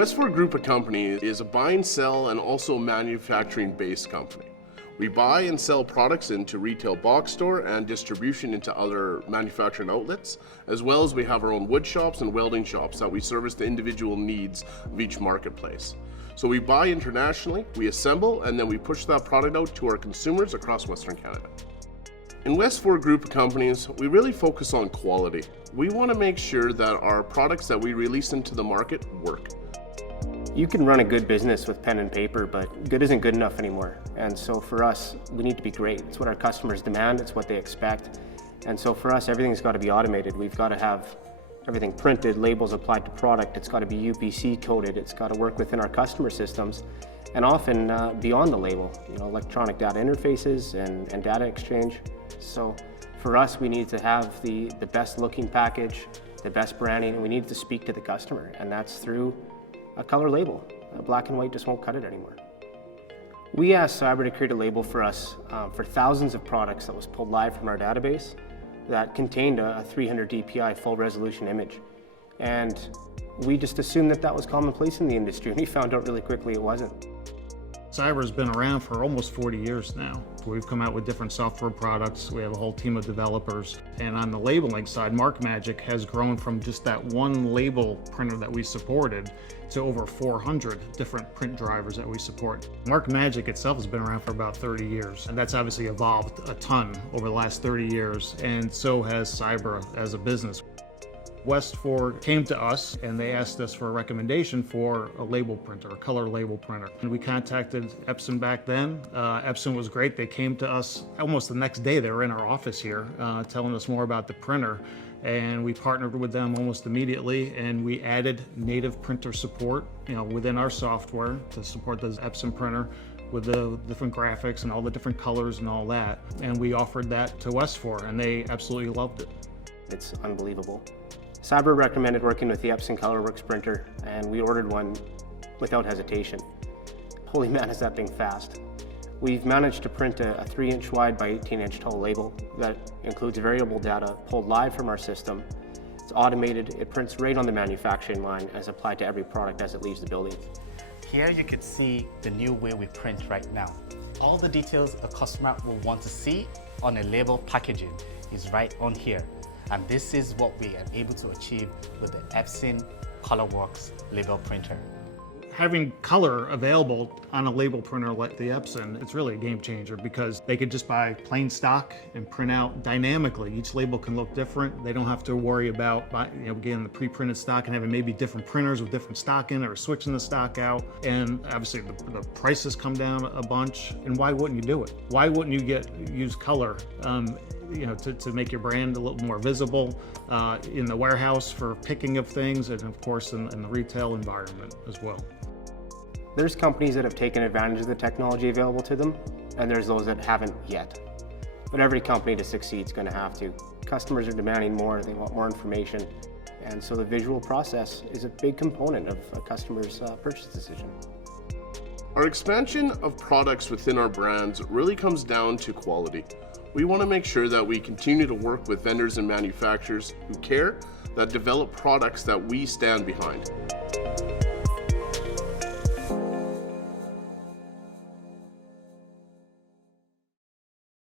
WestFour Group of Companies is a buy and sell and also manufacturing-based company. We buy and sell products into retail box store and distribution into other manufacturing outlets, as well as we have our own wood shops and welding shops that we service the individual needs of each marketplace. So we buy internationally, we assemble, and then we push that product out to our consumers across Western Canada. In WestFour Group of Companies, we really focus on quality. We want to make sure that our products that we release into the market work. You can run a good business with pen and paper, but good isn't good enough anymore. And so for us, we need to be great. It's what our customers demand, it's what they expect. And so for us, everything's got to be automated. We've got to have everything printed, labels applied to product. It's got to be UPC coded. It's got to work within our customer systems, and often beyond the label, electronic data interfaces and data exchange. So for us, we need to have the best looking package, the best branding, and we need to speak to the customer, and that's through a color label. Black and white just won't cut it anymore. We asked Cyber to create a label for us for thousands of products that was pulled live from our database that contained a 300 dpi full resolution image. And we just assumed that was commonplace in the industry, and we found out really quickly it wasn't. Cyber's been around for almost 40 years now. We've come out with different software products. We have a whole team of developers. And on the labeling side, MarkMagic has grown from just that one label printer that we supported to over 400 different print drivers that we support. MarkMagic itself has been around for about 30 years, and that's obviously evolved a ton over the last 30 years, and so has Cyber as a business. WestFour came to us and they asked us for a recommendation for a label printer, a color label printer. And we contacted Epson back then. Epson was great. They came to us almost the next day. They were in our office here telling us more about the printer. And we partnered with them almost immediately, and we added native printer support within our software to support the Epson printer with the different graphics and all the different colors and all that. And we offered that to WestFour, and they absolutely loved it. It's unbelievable. Cyber recommended working with the Epson ColorWorks printer, and we ordered one without hesitation. Holy man, is that thing fast. We've managed to print a 3-inch wide by 18-inch tall label that includes variable data pulled live from our system. It's automated, it prints right on the manufacturing line as applied to every product as it leaves the building. Here you can see the new way we print right now. All the details a customer will want to see on a label packaging is right on here. And this is what we are able to achieve with the Epson ColorWorks label printer. Having color available on a label printer like the Epson, it's really a game changer because they could just buy plain stock and print out dynamically. Each label can look different. They don't have to worry about getting the pre-printed stock and having maybe different printers with different stock in it or switching the stock out. And obviously the prices come down a bunch. And why wouldn't you do it? Why wouldn't you use color? To make your brand a little more visible in the warehouse for picking of things, and of course in the retail environment as well. There's companies that have taken advantage of the technology available to them, and there's those that haven't yet. But every company to succeed is going to have to. Customers are demanding more, they want more information, and so the visual process is a big component of a customer's purchase decision. Our expansion of products within our brands really comes down to quality. We want to make sure that we continue to work with vendors and manufacturers who care, that develop products that we stand behind.